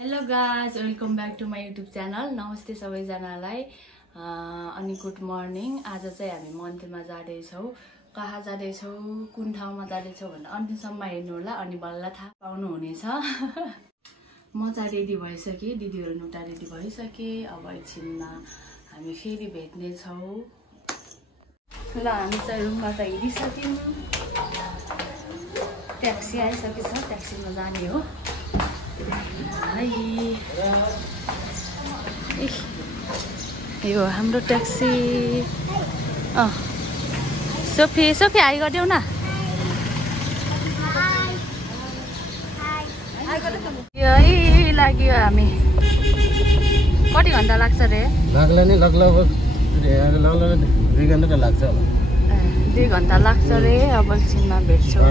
Hello guys, welcome back to my YouTube channel. नमस्ते सबैजनालाई अनि गुड मर्निङ। आज चाहिँ हामी मन्दिरमा जाँदैछौँ। कहाँ जाँदैछौँ, कुन ठाउँमा जाँदैछौँ भनेर अन्तिमसम्म हेर्नु होला, अनि बल्ल थाहा पाउनुहुनेछ। म चाहिँ रेडी भइसकेँ, दिदीहरू नुटा रेडी भइसके। अब एकछिनमा हामी फेरि भेट्नेछौँ। ल हामी चाहिँ रुमबाट हिँडिसक्यौँ, ट्याक्सी आइसकेछ, ट्याक्सीमा जाने हो। यो हाम्रो ट्याक्सी। सोफी हाई गरिदेऊ न। यही लाग्यो हामी। कति घन्टा लाग्छ रे? लाग्ला नि लगभग 2 घन्टा त लाग्छ होला। 2 घन्टा लाग्छ रे। अब एकछिनमा भेट्छौँ।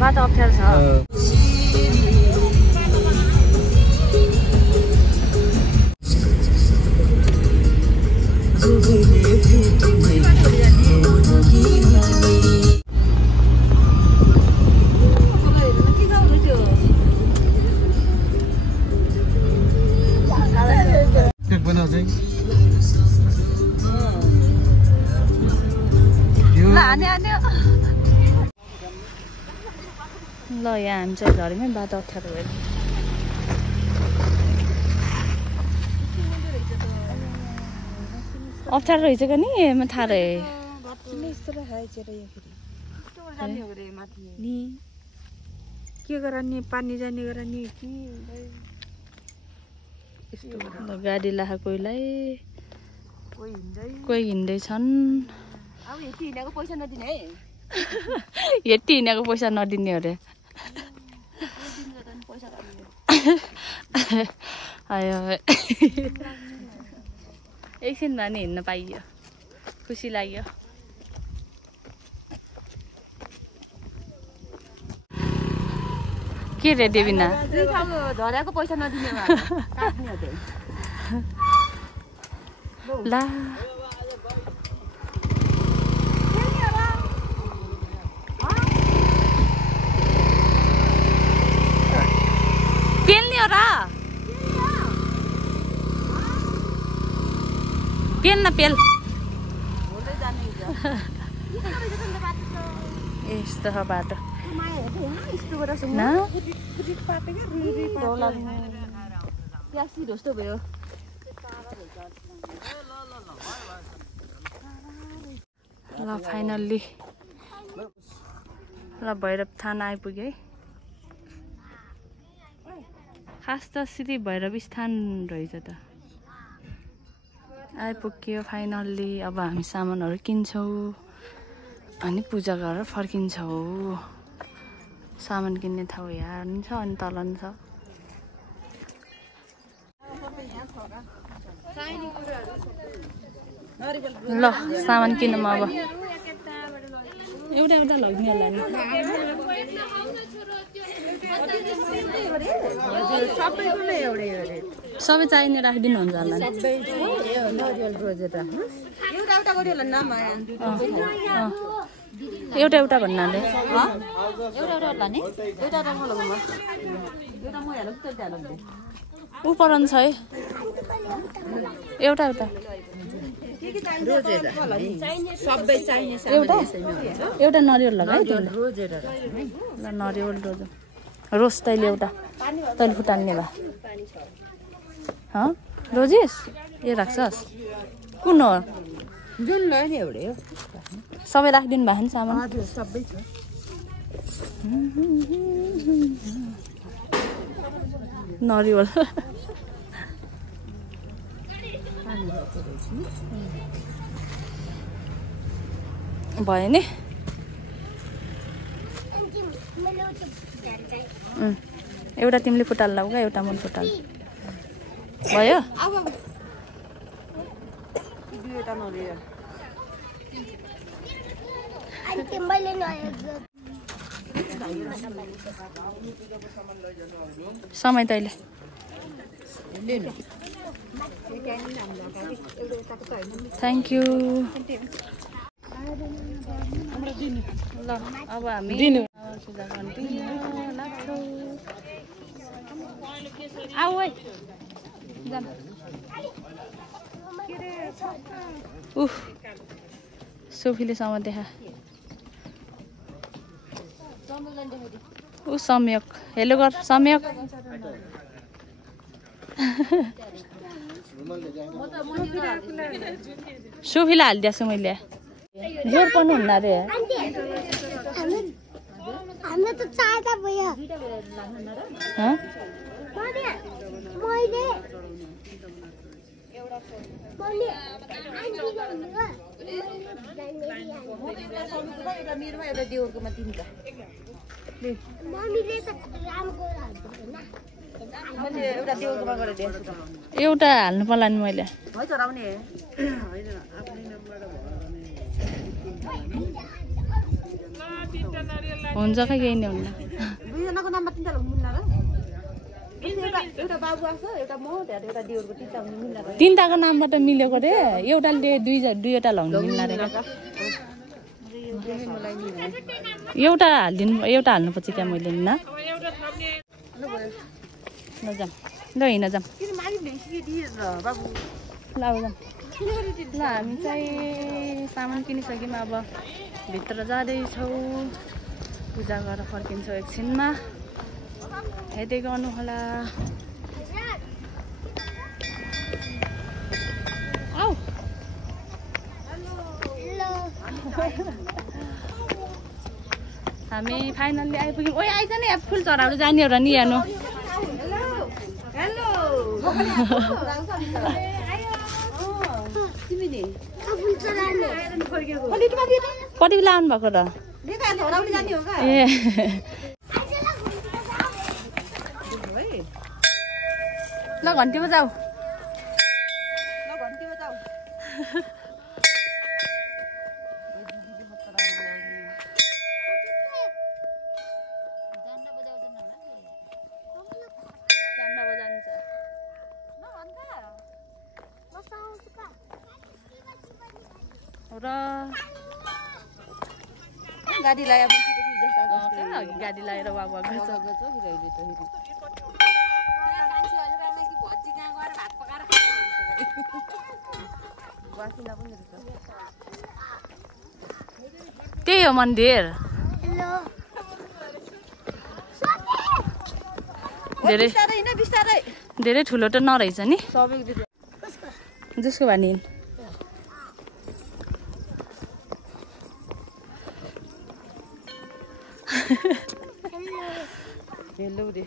बाटो अप्ठ्यारो छ। ल यहाँ हामी चाहिँ झरीमै बाटो अप्ठ्यारो भयो। अप्ठ्यारो रहेछ कि नि? म थाहा रहे के गरानी, पानी जाने गरानी कि गाडी लाखा कोहीलाई, कोही हिँड्दैछन्। यति हिँडेको पैसा नदिने अरे। आयो एकछिनमा नि हिँड्न पाइयो, खुसी लाग्यो। के रे देविना? झरेको पैसा नदिने ला पेल्ने हो र? पेल न पेल। यस्तो छ बाटो न। जस्तो भयो। ल फाइनल्ली ल भैरव थान आइपुग्यो है। खास त श्री भैरव स्थान रहेछ त। आइपुग्यो फाइनल्ली। अब हामी सामानहरू किन्छौँ अनि पूजा गरेर फर्किन्छौँ। सामान किन्ने ठाउँ यहाँ नि छ, अनि तल नि छ। ल सामान किनौँ अब। एउटा एउटा लग्ने होला नि। सबै चाहिने राखिदिनु हुन्छ होला नि। एउटा एउटा भन्नाले उपरन छ है। एउटा एउटा एउटा नरिवल लगायो। ल नरिवल रोज तैँले एउटा, तैँले फुटाल्ने भए रोजिस ए राख्छस्? कुन हो? जुन नि एउटै हो। सबै राखिदिनु भएको नि सामान? सबै छ। नरिवल भयो नि। एउटा तिमीले फुटाल लाउ, एउटा मन फुटाल भयो। समय तैँले थ्याङ्क यू। ल अब हामी पूजा कन्टिन्यू लाग्छौँ। आऊ है जाम उफ सोफीले सामान देखा ऊ सम्यक हेलो गर सम्यक सोफीलाई हालिदिएको छु मैले जोर पर्नु हुन्न रे हाम्रो त चारटा भयो एउटा हाल्नु पर्ला नि मैले हुन्छ खै केही नै हुन्न तिनटाको नामबाट मिलेको रे एउटाले दुईवटा लाउनु मिल्ला रे एउटा हालिदिनु एउटा हाल्नुपर्छ क्या मैले न जाम ल हिँड जाम ल अब जाम ल हामी चाहिँ सामान किनिसक्यौँ अब भित्र जाँदैछौँ पूजा गरेर फर्किन्छौँ एकछिनमा हेर्दै गर्नु होला आऊ हामी फाइनल्ली आइपुग्यौँ ओइ आइज नि फुल चढाउनु जाने एउटा नि हेर्नु कति बेला आउनु भएको र ए ल घन्टी बजाऊ र गाडी लाएर गाडी लाएर बाबा त्यही हो मन्दिर धेरै ठुलो त नरहेछ नि जसको भनी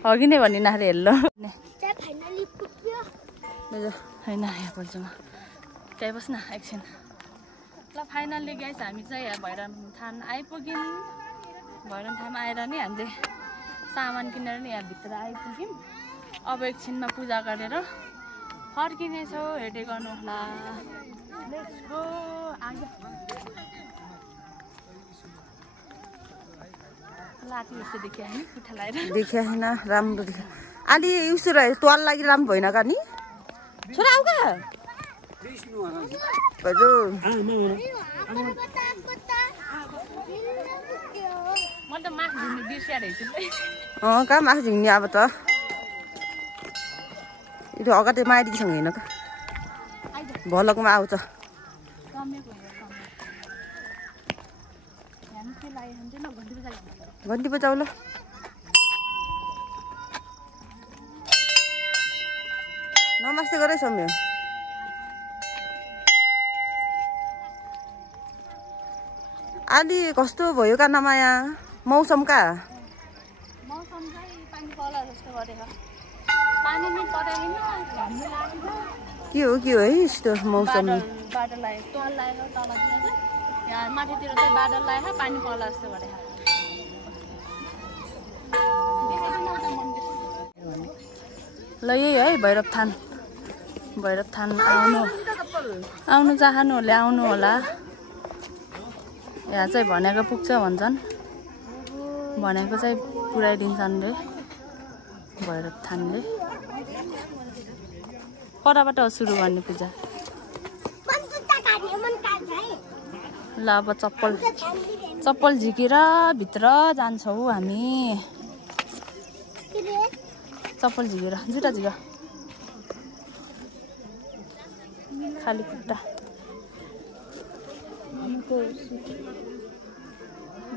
अघि नै भनिन अरे हेलो होइन यहाँ बोल्छु म त्यही बस् न एकछिन ल फाइनल्ली गाइस हामी चाहिँ यहाँ भैरवथान आइपुग्यौँ भैरवथानमा आएर नि हामीले सामान किनेर नि यहाँ भित्र आइपुग्यौँ अब एकछिनमा पूजा गरेर फर्किनेछौँ हेर्दै गर्नु होला लेट्स गो देखिया छैन राम्रो देखियो अलि उसो रह्यो तल लागि राम्रो भएन का नि छोरा आऊ का हजुर कहाँ मासु झिङ्ने अब त यो अगाडि माइदीसँग हेर्न का भलकमा आउँछ घन्टी बजाऊ ल नमस्ते गरे सौम्य अलि कस्तो भयो का नमाया मौसम का के हो है यस्तो मौसम माथितिर चाहिँ बादल लगाएर पानी पर्ला जस्तो गरेर ल यही है भैरवथान आउनु चाहनुहुनेले आउनु होला यहाँ चाहिँ भनेको पुग्छ भन्छन् भनेको चाहिँ पुऱ्याइदिन्छन् रे भैरवथानले कताबाट सुरु गर्ने पूजा ल अब चप्पल झिकेर भित्र जान्छौँ हामी चप्पल झिकेर जुत्ता झिक खाली खुट्टा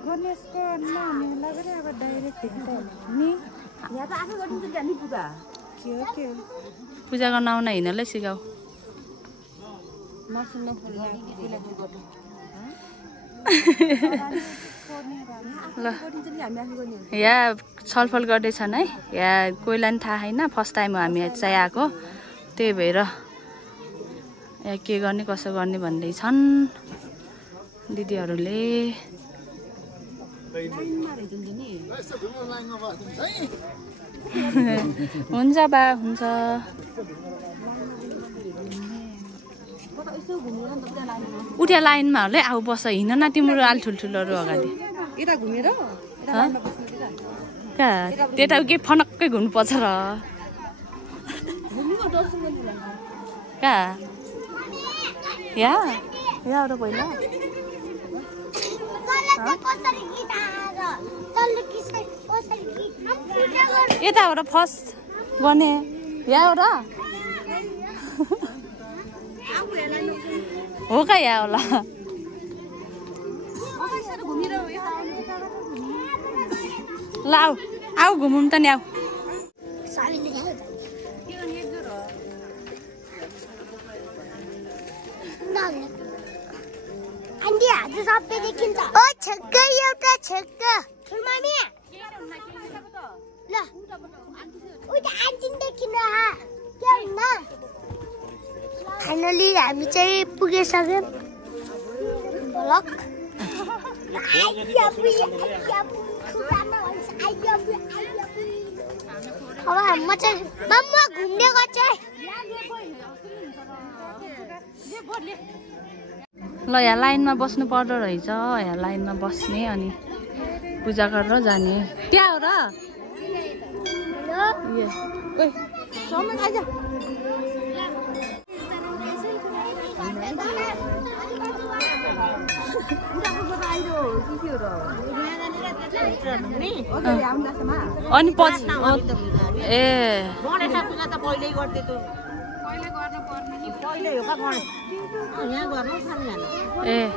गणेशको नानीलाई पनि अब डाइरेक्ट नि यहाँ त आफै गरिन्छ क्या नि पूजा के हो पूजा गर्न आउन हिँड्नलाई सिकाऊ नसुन्नु ल यहाँ छलफल गर्दैछन् है यहाँ कोहीलाई पनि थाहा छैन फर्स्ट टाइम हो हामी चाहिँ आएको त्यही भएर यहाँ के गर्ने कसो गर्ने भन्दैछन् दिदीहरूले हुन्छ बा हुन्छ उठ्या लाइनमा होला आऊ बस हिँड न तिम्रो आल ठुल्ठुलोहरू अगाडि यता घुमेर कहाँ त्यता के फनक्कै घुम्नुपर्छ र कहाँ यहाँ र पहिला यता हो र फर्स्ट गर्ने यहाँ हो र हो का यहाँ होला ल आऊ आऊ घुमौँ त नि आऊ आन्टी हात सबै देखिन्छ ओ छक्क एउटा छक्क ठुल मामी ल उता आन्टी देखिन हा के हुन्न फाइनली हामी चाहिँ पुगिसक्यौँ ब्लक अब म चाहिँ मम्मा घुम्ने गर्छ ल यहाँ लाइनमा बस्नु पर्दो रहेछ यहाँ लाइनमा बस्ने अनि पूजा गरेर जाने त्यहाँ हो र अनि पछि ए ए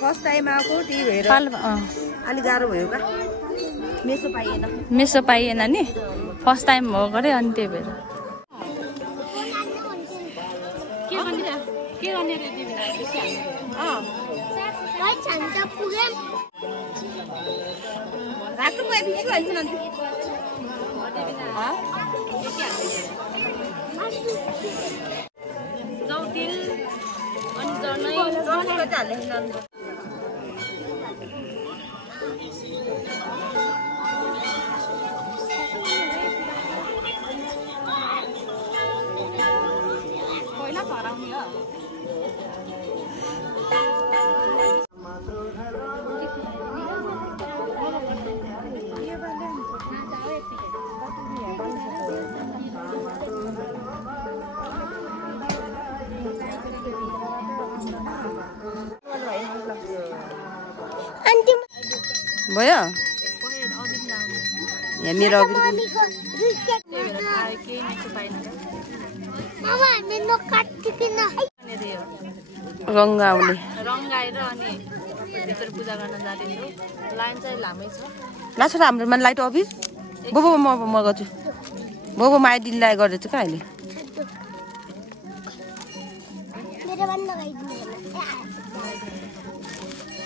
फर्स्ट टाइम आएको त्यही भएर अलिक गाह्रो भयो का मेसो पाइएन नि फर्स्ट टाइम हो गरे अनि त्यही भएर भयो यहाँ मेरो रङ्ग आउने रङ्गाएर अनि भित्र पूजा गर्न जाँदैछौँ लाइन चाहिँ लामै छ लाग्छ र हाम्रोमा लाइट अफिस बोबो म गर्छु बोबो माइदिनलाई गर्दैछु क्या अहिले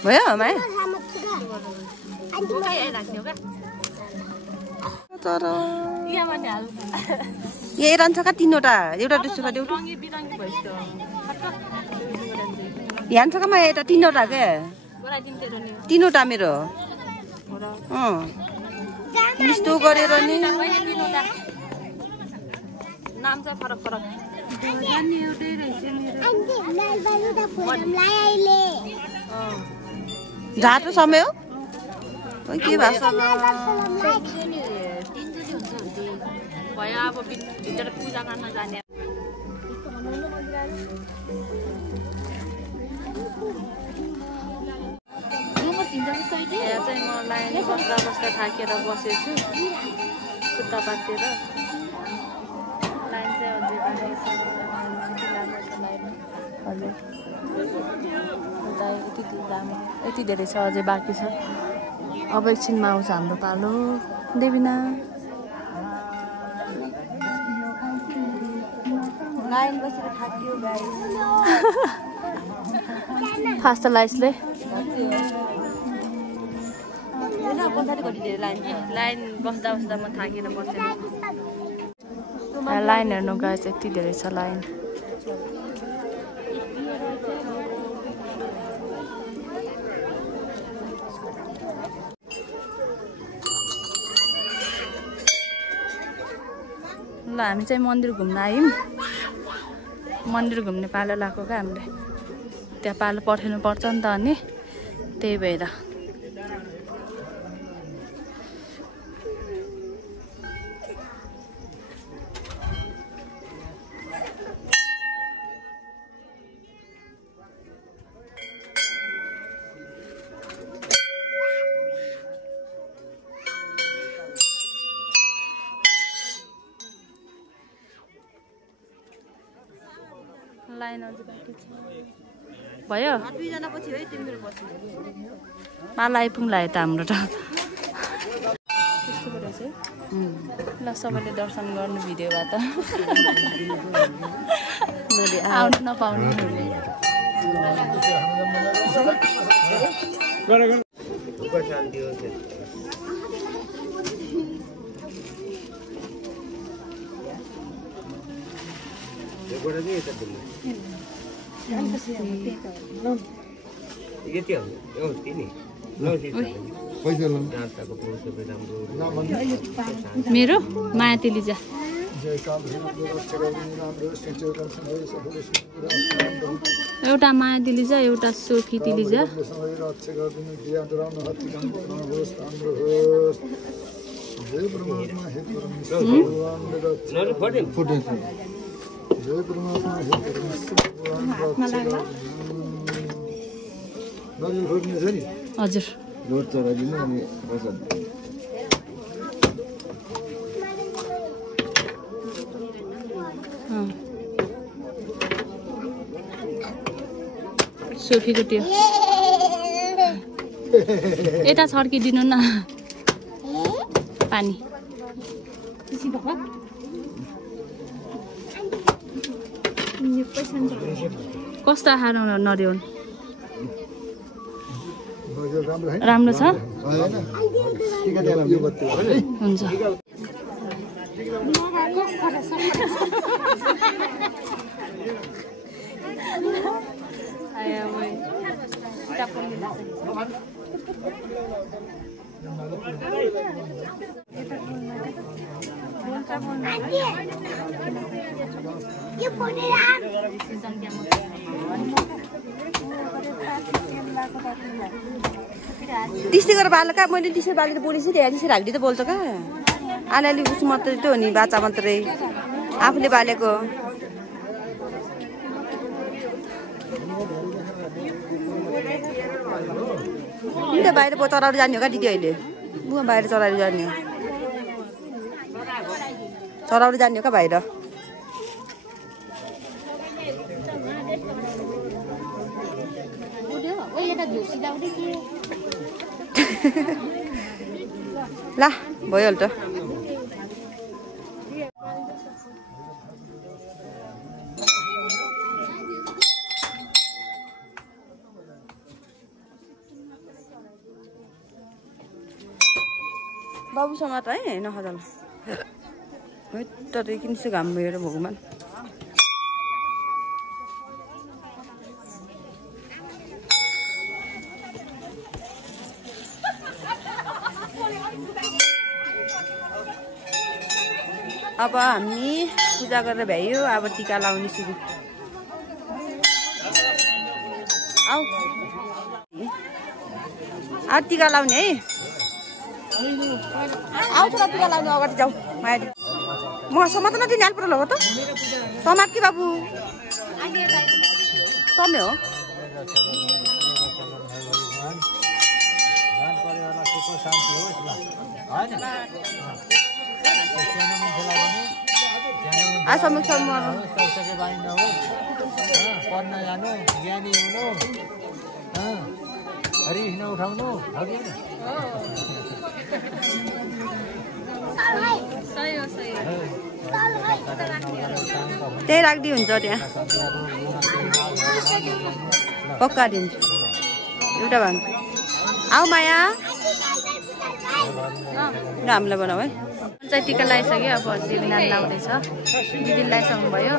भयो माया तर यहाँ रहन्छ क्या तिनवटा एउटा ड्रेसमा एउटा यहाँ छ क्या एउटा तिनवटा क्या तिनवटा मेरो यस्तो गरेर नि नाम चाहिँ फरक फरक झाटो समय हो के भाषा भयो अब भित्र पूजा गर्न जाने यहाँ चाहिँ म लाइन बस्दा बस्दा थाकेर बसेछु खुट्टा पातेर लाइन चाहिँ अझै बाँकी छ हजुर यति धेरै छ अझै बाँकी छ अब एकछिनमा आउँछ हाम्रो पालो देवीना लाइन बसेर थाक्यो गाइस फास्ट लाइसले लाइन बस्दा बस्दा म थाकेर बसेँ लाइन हेर्नु गाइस यति धेरै छ लाइन ल हामी चाहिँ मन्दिर घुम्न आयौँ मन्दिर घुम्ने पालो लगाएको क्या हामीले त्यहाँ पालो पठाउनु पर्छ नि त अनि त्यही भएर लाइन अझै बाँकी छ भयो पालो आइपुग्ला यता हाम्रो त त्यस्तो कुरा चाहिँ ल सबैले दर्शन गर्नु भिडियो भए त आउनु नपाउने मेरो माया तेलिजा एउटा माया तेलिजा एउटा सोखी तेलिजा हजुर सोफीको त्यो यता छर्किदिनु न पानी कस्तो आहार नर्याउनु राम्रो छ हुन्छ त्यस्तै गरेर बाल्नु कहाँ मैले त्यसरी बालेर बोलेछु त्यसरी हालिदिए त बोल्छ कहाँ अलिअलि उस मात्रै त हो नि बाचा मात्रै आफूले बालेको त बाहिर चराउनु जाने हो क्या दिदी अहिले बुवा बाहिर चराउनु जाने हो चराउनु जाने हो क्या बाहिर ला भइहाल्छ बाबू समात है नखजाल तर किन चाहिँ घाम भएर भगवान अब हामी पूजा गरेर भ्यायो अब टीका लाउने सुरु आऊ टीका लाउने है आउँछ टीका लाउनु अगाडि जाऊ माया म समात न दिन पुरा लग त समात कि बाबु समय हो आसम्म पढ्न जानु ज्ञानी हुनु हरि हिँड्न उठाउनु त्यही राख्दी हुन्छ त्यहाँ पक्का दिन्छु एउटा भन्नु आऊ माया ल हामीलाई बनाऊ है चाहिँ टिका लगाइसक्यो अब देवी नानी लाउँदैछ दिदी लगाइसक्नु भयो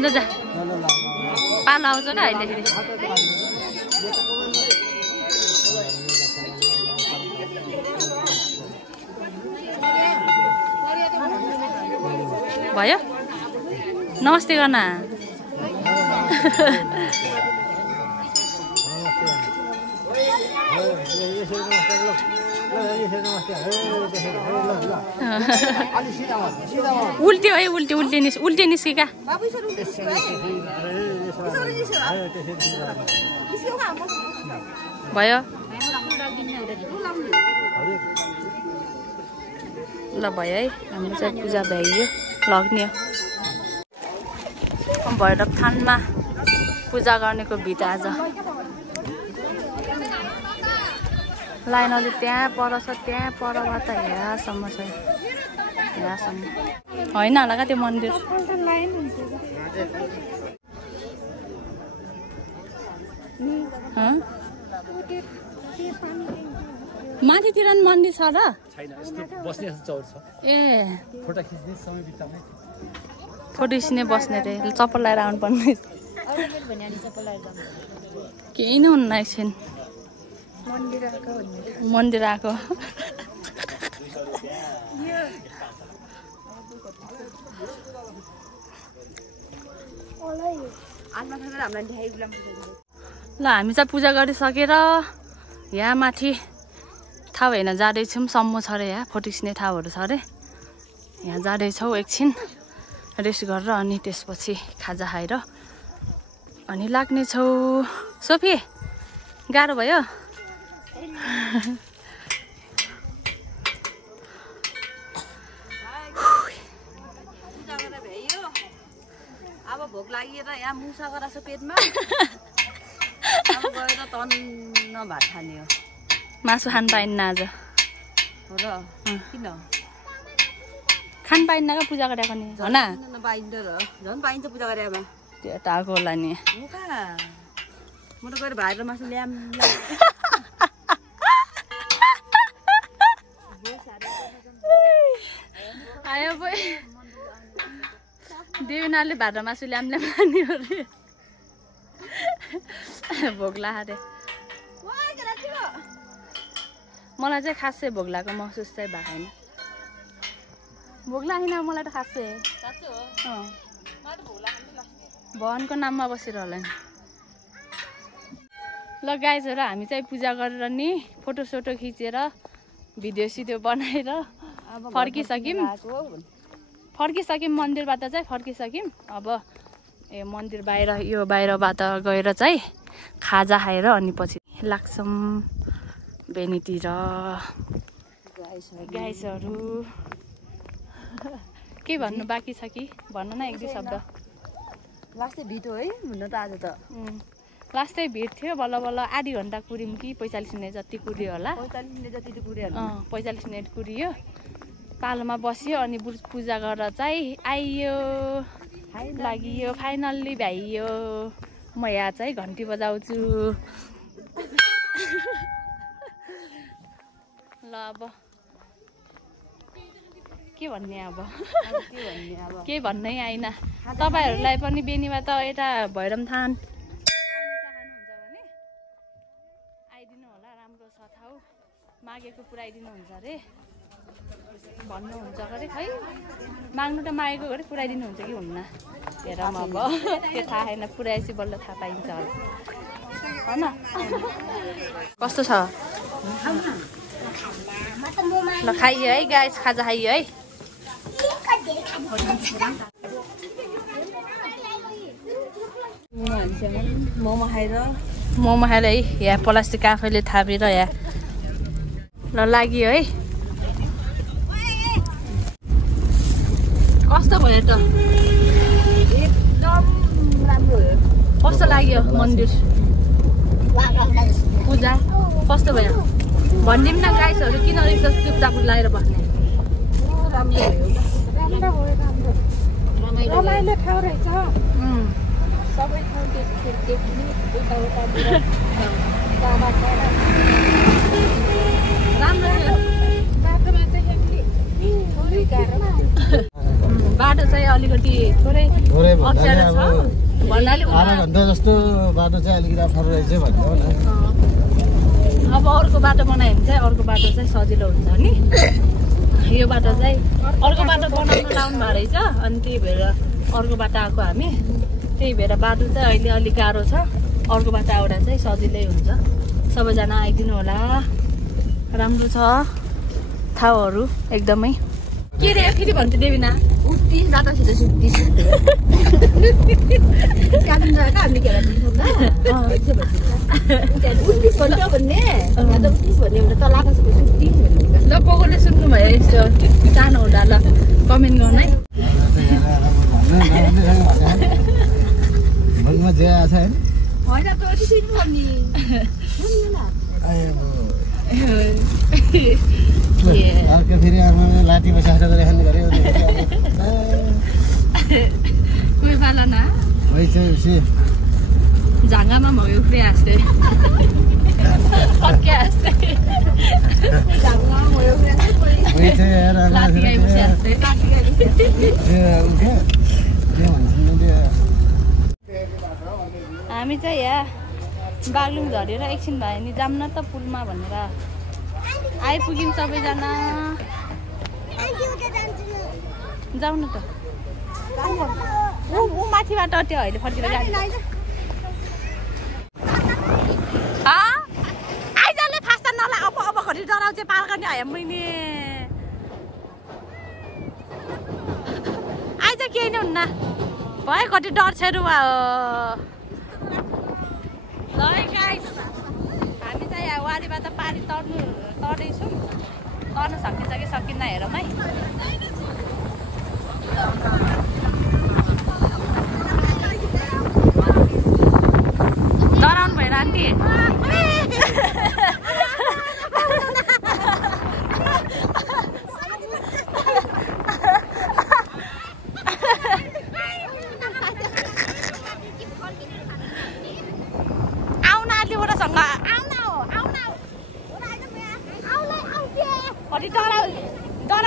ल जा पालो आउँछ न अहिले भयो नमस्ते गर्न उल्टे है उल्टे निस्केका भयो ल भयो है हाम्रो चाहिँ पूजा भइयो लग्ने भैरव थानमा पूजा गर्नेको भिड आज लाइन अलि त्यहाँ पर छ त्यहाँ परबाट यहाँसम्म छ यहाँसम्म होइन होला क्या त्यो मन्दिर माथितिर नि मन्दिर छ र ए फोटो खिच्ने बस्ने रे चप्पल लगाएर आउनु पर्ने केही नै हुन्न एकछिन मन्दिर आएको ल हामी चाहिँ पूजा गरिसकेर यहाँ माथि ठाउँ हेर्न जाँदैछौँ सम्मो छ अरे यहाँ फोटो खिच्ने ठाउँहरू छ अरे यहाँ जाँदैछौँ एकछिन रेस्ट गरेर अनि त्यसपछि खाजा खाएर अनि लाग्नेछौँ सोफी गाह्रो भयो अब भोक लागेर यहाँ मुसा गराएको छ पेटमा अब गएर तन्न भात खाने हो मासु खान पाइन्न आज हो र किन खान पाइन्न क्या पूजा गरेको नि हो न पाइन्छ र झन् पाइन्छ पूजा गरेमा त्यो टाको होला नि म कहाँ म त गएर भाइ र मासु ल्याम आयो देवीनाले भात र मासु ल्याम ल्याम खाने अरे भोक लाग्यो अरे मलाई चाहिँ खासै भोक लागेको महसुस चाहिँ भएको छैन भोक लागेन मलाई त खासै भगवानको नाममा बसेर होला नि ल गाइजहरू हामी चाहिँ पूजा गरेर नि फोटोसोटो खिचेर भिडियो सिडियो बनाएर फर्किसक्यौँ मन्दिरबाट चाहिँ फर्किसक्यौँ अब ए मन्दिर बाहिर यो बाहिरबाट गएर चाहिँ खाजा खाएर अनि पछि लाग्छौँ बेनीतिर गाइसहरू के भन्नु बाँकी छ कि भन्नु न एक दुई शब्द लास्टै भिड हो है हुन त आज त लास्टै भिड थियो बल्ल बल्ल आधी घन्टा कुर्यौँ कि 45 मिनट जति कुरियो होला 45 मिनट कुरियो पालोमा बस्यो अनि पूजा गरेर चाहिँ आइयो लागियो फाइनल्ली भ्याइयो म यहाँ चाहिँ घन्टी बजाउँछु ल अब के भन्ने अब के भन्नै आइन तपाईँहरूलाई पनि बेनीमा त यता भैरमथान चाहनुहुन्छ भने आइदिनु होला राम्रो छ ठाउँ मागेको पुऱ्याइदिनु हुन्छ अरे भन्नुहुन्छ अरे खै माग्नु त मागेको गरे पुऱ्याइदिनु हुन्छ कि हुन्न हेरौँ अब त्यो थाहा छैन पुऱ्याएपछि बल्ल थाहा पाइन्छ होला होइन कस्तो छ ल खाइयो है गाइस, खाजा खाइयो है। मोमो खाएर है यहाँ प्लास्टिक आफैले थापेर यहाँ ल लाग्यो है। कस्तो भयो त? एकदम राम्रो हो। कस्तो लाग्यो मन्दिर पूजा कस्तो भयो भनिदिउँ न गाइसहरू, किन रहेछ चुपचाप लगाएर बस्ने? रमाइलो ठाउँ रहेछ। सबै ठाउँ देख्ने बाटो चाहिँ अलिकति थोरै अप्ठ्यारो छ भन्नाले आधा घन्टा जस्तो बाटो चाहिँ अलिकति अप्ठ्यारो रहेछ भन्नु हो न। अब अर्को बाटो बनायो भने चाहिँ अर्को बाटो चाहिँ सजिलो हुन्छ नि। यो बाटो चाहिँ अर्को बाटो बनाउनु लाउनु भएको रहेछ, अनि त्यही भएर अर्को बाटो आएको हामी। त्यही भएर बाटो चाहिँ अहिले अलिक गाह्रो छ, अर्को बाटो आउँदा चाहिँ सजिलै हुन्छ। सबैजना आइदिनु होला। राम्रो छ ठाउँहरू एकदमै। के रे फेरि भन्छ देवीना? उत्तिस बाटोसित सुत्तिस ल पकोले सुन्नु भयो यस्तो सानो हुँदा ल कमेन्ट गर्नु है। भनमा जे आछ हैन होइन त यति पनि अर्को फेरि आमाले लाठी बसाएर राख्ने गर्यो। कोही पाला न वही चाहिँ उसी झाँगामा भयो उफ्रे हाँस्दै पक्के हाँस्दै वही चाहिँ यार लाठी आइबसी हाँस्दै। हामी चाहिँ यहाँ बागलुङ झरेर एकछिन भयो नि जाऊँ न त पुलमा भनेर आइपुग्यौँ सबैजना। जाउँ न त। ऊ माथिबाट त्यो अहिले फर्केर गाडी आइजले फास्टा नला अब घरि डराउँछ पार गर्ने आयो मैले आइज केही नै हुन्न भयो कति डरछेरु ल गाइस हामी चाहिँ यहाँ वारीबाट पानी तर्दैछौँ। तर्न सकिन्छ कि सकिन्न हेरौँ है। डराउनु भएर आन्टी कति डराउने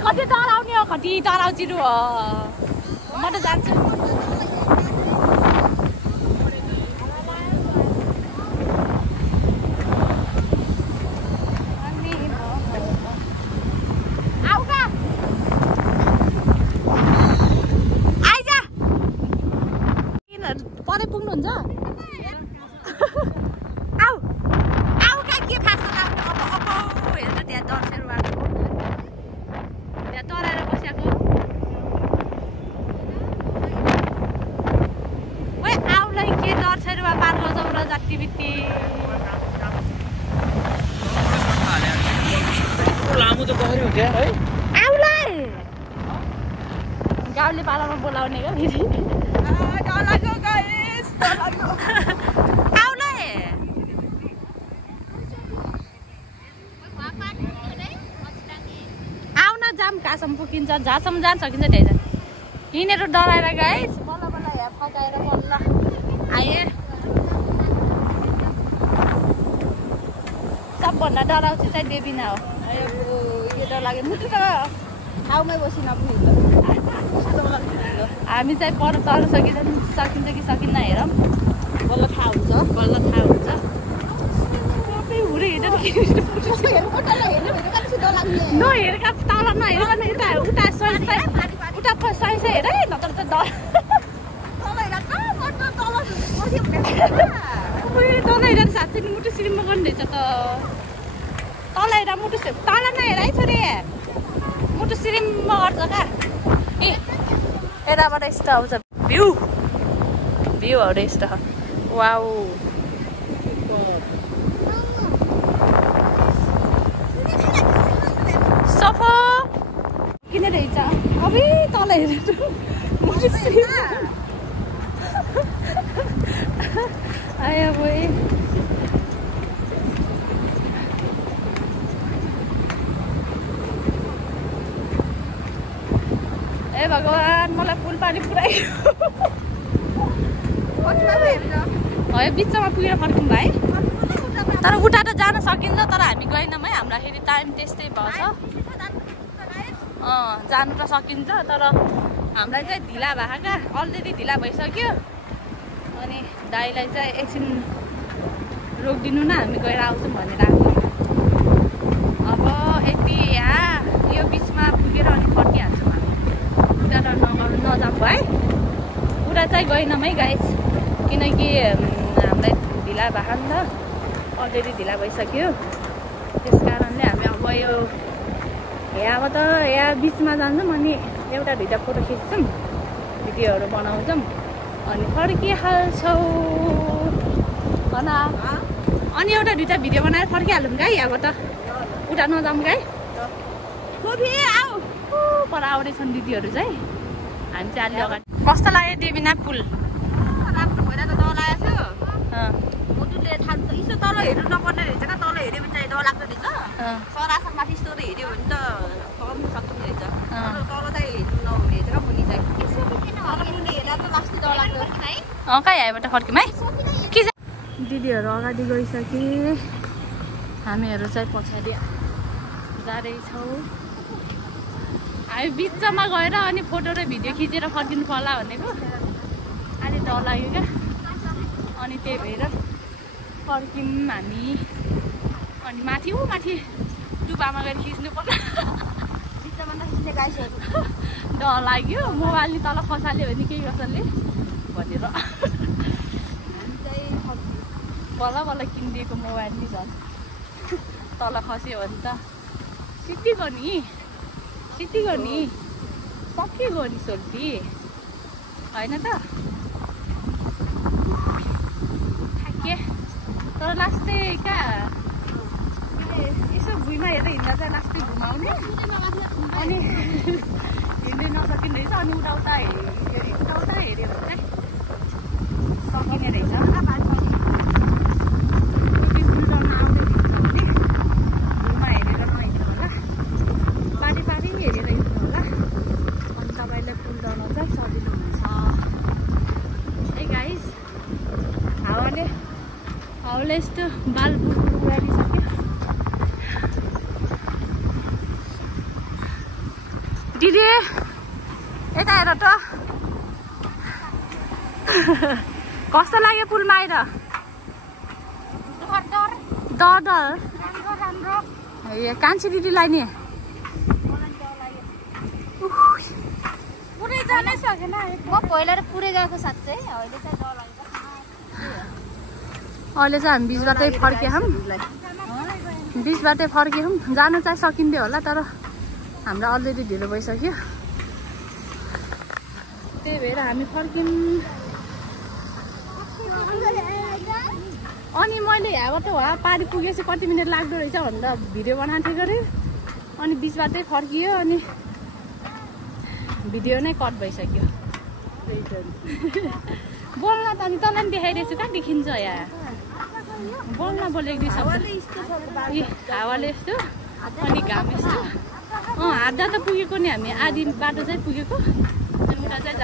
कति डराउने हो कति डराउँछु हो म त जान्छु। आइज परै पुग्नुहुन्छ आऊ आऊ के फास्ट लाग्ने अब हेर्छ त्यहाँ डरसेर आएको त्यहाँ डराएर बसेको ओए आउलाई के डरसेरुवा पार गर्छौ र जति बित्ति लामो त कसरी हुन्छ है आउलाई गाउँले पालामा बोलाउने क्या फेरि डरलाग्यो गाइस डरलाग्यो आउलाई आउन जाम कहाँसम्म पुगिन्छ जहाँसम्म जान सकिन्छ त्यही हिँडेर डराएर गाइस बल्ल बल्ल यहाँ फकाएर बल्ल आए। सबभन्दा डराउँछु चाहिँ देवीना हो। यो डर लाग्यो मुटु त ठाउँमै बसी नपुग्ने हामी चाहिँ पर तर्न सकिन्छ कि सकिन्न हेरौँ बल्ल थाहा हुन्छ नहेरेका तल नहेरेर उता सही हेर है नत्र त डर तल हेर साँच्चै मुटु सिरिममा गर्नु रहेछ त तल हेर मुटु तल नहेर है छोरी मुटु सिरिममा गर्छ क्या ए यताबाट यस्तो आउँछ भ्यू भ्यूहरू यस्तो वाउ सफा किन रहेछ अबे तल हेरेर मुटु सिरिम आयो बोय ए भगवान् मलाई पुल पानी पुऱ्यायो है बिचमा पुगेर फर्कौँ भाइ तर उता त जान सकिन्छ तर हामी गएनौँ है हामीलाई फेरि टाइम त्यस्तै भएछ जानु त सकिन्छ तर हामीलाई चाहिँ ढिला भएको क्या अलरेडी ढिला भइसक्यो अनि दाइलाई चाहिँ एकछिन रोकिदिनु न हामी गएर आउँछौँ भनेर आएको अब यति यहाँ यो बिचमा पुगेर अनि फर्किहाल्छौँ हामी उता त नजाऊँ है उता चाहिँ गएनौँ है गाइस किनकि हामीलाई ढिला भएको नि त अलरेडी ढिला भइसक्यो त्यस कारणले हामी अब यो यहाँबाट यहाँ बिचमा जान्छौँ अनि एउटा दुईवटा फोटो खिच्छौँ भिडियोहरू बनाउँछौँ अनि फर्किहाल्छौँ भन अनि एउटा दुईवटा भिडियो बनाएर फर्किहालौँ गाई यहाँबाट उता नजाऊँ गाई सोफी आऊ पर आउँदैछन् दिदीहरू चाहिँ हामी चाहिँ अलि अगाडि कस्तो लाग्यो देवीना पुल राम्रो भएर त डर लागेको थियो मुटुले थाहा यसो तल हेर्नु नपर्ने रहेछ क्या तल हेऱ्यो भने चाहिँ डर लाग्दो रहेछ सरासर माथि यस्तो हेऱ्यो भने त तग्नु सक्ने रहेछ तल चाहिँ हेर्नु नहुने रहेछ क्या मुनि चाहिँ मुनि हेरेर त लास्टै डर लाग्दो है कहाँ यहाँबाट फर्क्यौँ है के दिदीहरू अगाडि गइसके हामीहरू चाहिँ पछाडि जाँदैछौँ हामी बिचमा गएर अनि फोटो र भिडियो खिचेर फर्किनु पर्ला भनेको अलि डर लाग्यो क्या अनि त्यही भएर फर्क्यौँ हामी अनि माथि माथि डुबामा गएर खिच्नु पर्ला बिचमा नखिच्ने गाइसहरू डर लाग्यो मोबाइल नि तल खसाल्यो भने केही कसैले भनेर बल्ल बल्ल किनिदिएको मोबाइल नि झन् तल खस्यो भने त सिद्धि गर्ने सकिएको नि सोल्टी होइन त थाके तर लास्टै क्या यसो भुइँमा हेरेर हिँड्दा चाहिँ लास्टै घुमाउने अनि हिँड्दै नसकिने रहेछ अनि उता हेऱ्यो भने चाहिँ सकिने रहेछ हावाले यस्तो बाल उडाइसक्यो दिदी यता हेर त कस्तो लाग्यो पुलमा आएर डर ए कान्छी दिदीलाई नि पुरै जानै सकेन म पहिला पुरै गएको साँच्चै अहिले चाहिँ डर लाग्छ अहिले चाहिँ हामी बिचबाटै फर्क्यौँ जान चाहिँ सकिन्थ्यो होला तर हामीलाई अलरेडी ढिलो भइसक्यो त्यही भएर हामी फर्क्यौँ अनि मैले यहाँबाट पारी पुगेपछि कति मिनट लाग्दो रहेछ भनेर भिडियो बनाएको थिएँ गरे अनि बिचबाटै फर्कियो अनि भिडियो नै कट भइसक्यो बोल्न त अनि तँलाई पनि देखाइदिएछु कहाँ देखिन्छ यहाँ बोल्न बोलेको हावाले यस्तो अनि घाम यस्तो हात्दा त पुगेको नि हामी आधी बाटो चाहिँ पुगेको अनि उता चाहिँ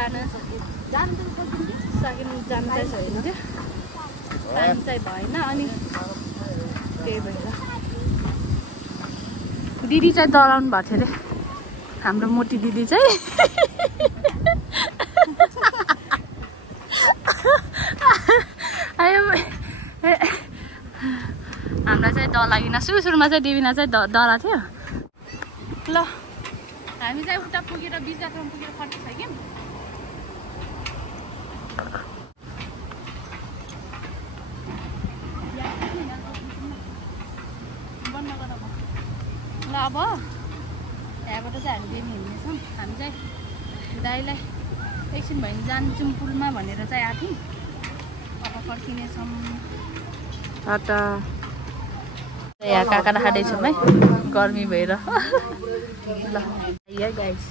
जान चाहिँ सकिन्थ्यो टाइम चाहिँ भएन अनि त्यही भएर दिदी चाहिँ डराउनु भएको थियो अरे हाम्रो मोटी दिदी चाहिँ हामीलाई चाहिँ डर लागेन सुरुमा चाहिँ देवीना चाहिँ डरा थियो ल हामी चाहिँ उता पुगेर बिचमा पुगेर फर्किसक्यौँ अब यहाँबाट चाहिँ हामी बिहान हिँड्नेछौँ। हामी चाहिँ दाइलाई एकछिन भयो भने जान्छौँ पुलमा भनेर चाहिँ आएको थियौँ। अब फर्किनेछौँ। टाटा। यहाँ काका खाँदैछौँ है गर्मी भएर। ल यहाँ गाइस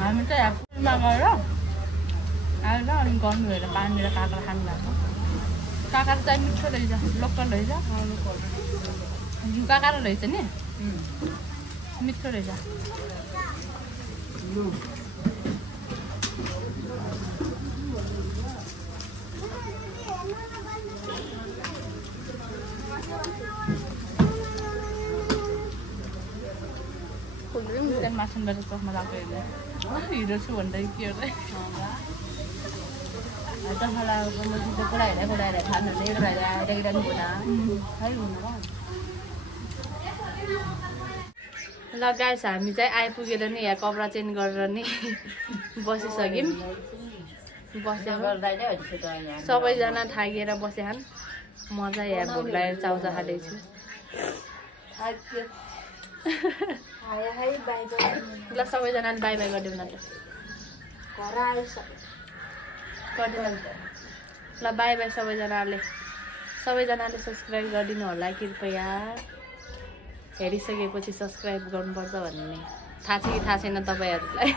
हामी चाहिँ यहाँ पुलमा गएर आएर अनि गर्मी भएर पानीतिर काँक्रा खानु भएको। काँक्रा चाहिँ मिठो रहेछ, लोकल रहेछ, घिउ काँक्रा रहेछ नि, मिठो रहेछ। मासुबाट चस्मा लाग्यो हिरो छु भन्दै के हो ल गाइस हामी चाहिँ आइपुगेर नि यहाँ कपडा चेन्ज गरेर नि बसिसक्यौँ। सबैजना थाकेर बसेछन्। म चाहिँ यहाँ भोक लागेर चाउचा खाँदैछु। ल सबैजनाले बाई बाई गरिदिउँ न त। ल बाई बाई सबैजनाले सब्सक्राइब गरिदिनु होला कृपया। हेरिसकेपछि सब्सक्राइब गर्नुपर्छ भन्ने थाहा छ कि थाहा छैन तपाईँहरूलाई?